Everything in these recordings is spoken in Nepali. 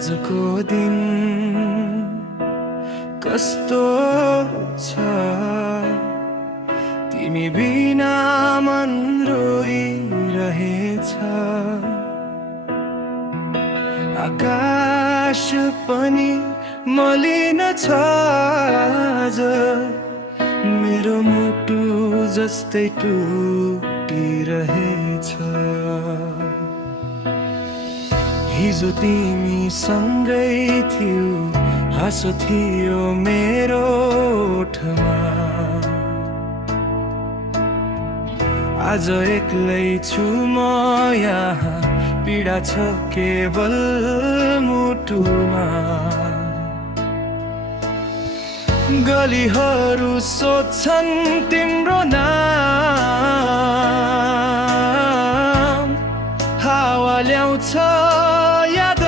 आजको दिन कस्तो छ तिमी बिना मन रोइरहेछ आकाश पनि मलिन छ आज मेरो मुटु जस्तै टुटिरहेछ हिजो तिमी सँगै थियौ हाँसो थियो मेरो ओठमा आज एक्लै छु म यहाँ पीडा छ केवल मुटुमा गलीहरू सोध्छन् तिम्रो नाम हावा ल्याउँछ याद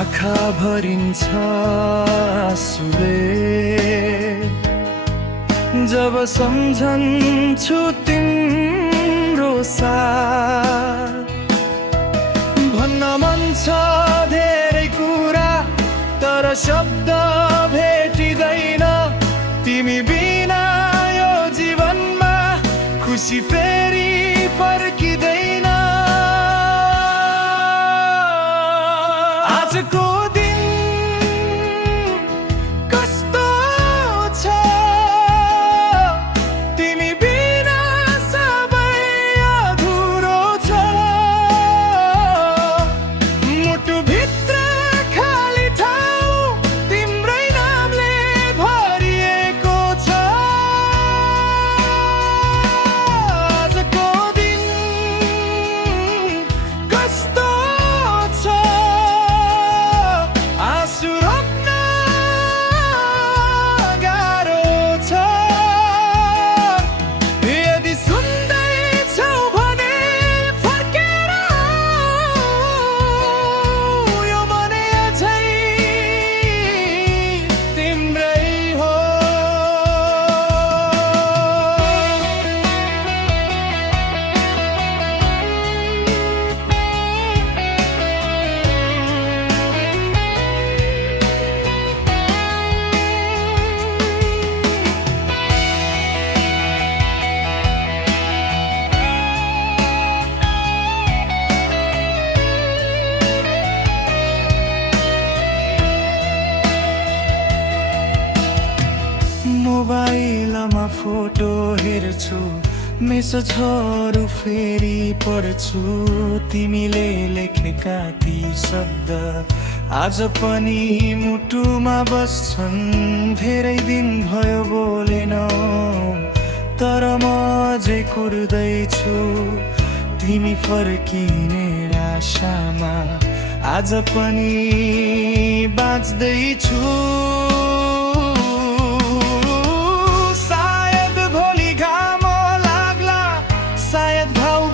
आँखा भरिन्छ आँसुले जब सम्झन्छु तिम्रो साथ भन्न मन छ धेरै कुरा तर शब्द भेटिँदैन तिमी बिना यो जीवनमा खुसी फेरि फर्किँदैन आजको दिन कस्तो छ तिमी बिना सबै अधुरो छ मुटुभित्र खाली ठाउँ तिम्रै नामले भरिएको छ आजको दिन कस्तो छ आँसु रोक्न गाह्रो छ यदि सुन्दैछौ भने फर्केर आऊ, यो मन अझै तिम्रै हो मोबाइलमा फोटो हेर्छु मेसेजहरू फेरि पढ्छु तिमीले लेखेका ती शब्द आज पनि मुटुमा बस्छन् धेरै दिन भयो बोलेनौ तर म अझै कुर्दैछु तिमी फर्किने आशामा आज पनि बाँच्दैछु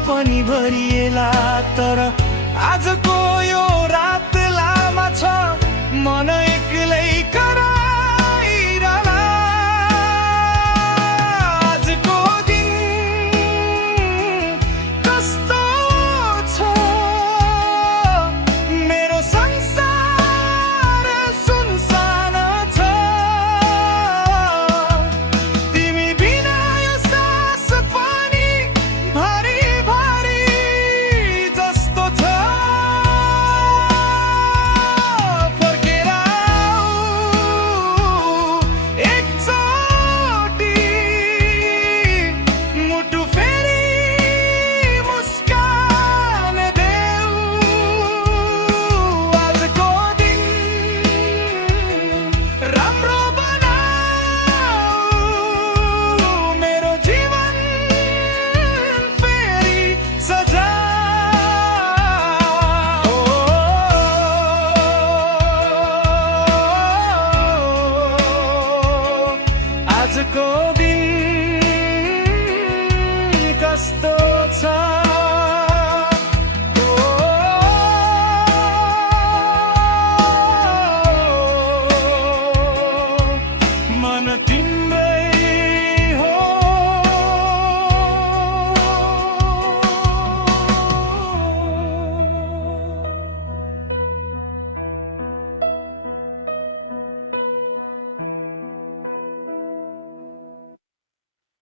पनि भरिएला तर आजको यो रात लामा छ मन एक्लै कराइरहला आजको दिन कस्तो छ मेरो संसार सुनसान छ तिमी बिना यो सास पनि भरि आजको दिन कस्तो छ मन